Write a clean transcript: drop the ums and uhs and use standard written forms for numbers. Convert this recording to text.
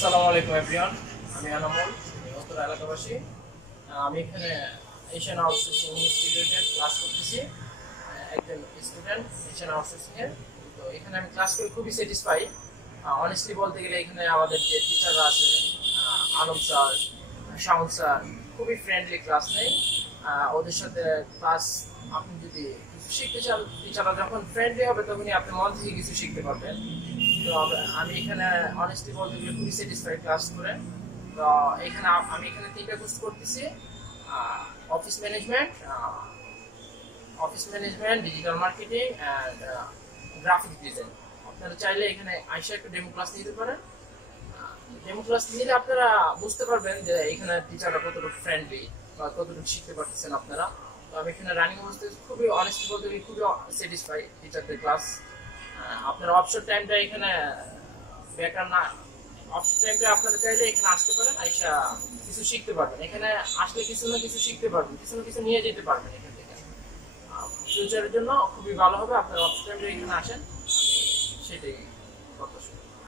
আসসালামু আলাইকুম এভরিওয়ান, আমি আনামুল, উত্তরা এলাকাবাসী। আমি এখানে এশিয়ান আউটসোর্সিং ইনস্টিটিউটে ক্লাস করতেছি, একজন স্টুডেন্ট এশিয়ান আউটসোর্সিংয়ের। তো এখানে আমি ক্লাস করে খুবই স্যাটিসফাই। অনেস্টলি বলতে গেলে এখানে আমাদের যে টিচাররা আছে, আলম স্যার, শামুল স্যার, খুবই ফ্রেন্ডলি ক্লাস নেই। ওদের সাথে ক্লাস আপনি যদি কিছু শিখতে চান, টিচাররা যখন ফ্রেন্ডলি হবে তখনই আপনি মন থেকে কিছু শিখতে পারবেন। তো আমি এখানে অনেস্টলি বলতে গেলে খুবই স্যাটিসফাইড ক্লাস করে। তো এখানে আমি এখানে 3টা কোর্স করতেছি: office management, digital marketing and graphic design. আপনারা চাইলে এখানে আইসা একটু ডেমো ক্লাস নিতে পারেন। ডেমো ক্লাস নিলে আপনারা বুঝতে পারবেন যে এখানে টিচাররা কতটুকু ফ্রেন্ডলি বা কতটুকু শিখতে পারতেছেন আপনারা। তো আমি এখানে রানিং অবস্থায় খুবই অনেস্টলি বলতে গেলে খুবই স্যাটিসফাই টিচারদের ক্লাস। আপনার অবসর টাইমটা এখানে বেকার না, অবসর টাইমটা আপনারা চাইলে এখানে আসতে পারেন, আইসা কিছু শিখতে পারবেন। এখানে আসলে কিছু না কিছু শিখতে পারবেন, কিছু না কিছু নিয়ে যেতে পারবেন এখান থেকে। ফিউচারের জন্য খুবই ভালো হবে আপনার অবসর টাইমটা এখানে আসেন, সেটাই প্রত্যাশা।